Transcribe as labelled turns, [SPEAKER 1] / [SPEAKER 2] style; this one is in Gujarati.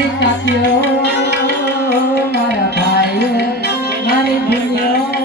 [SPEAKER 1] મારી કાપ્યો મારા ભાઈ મારી ભૂલ્યો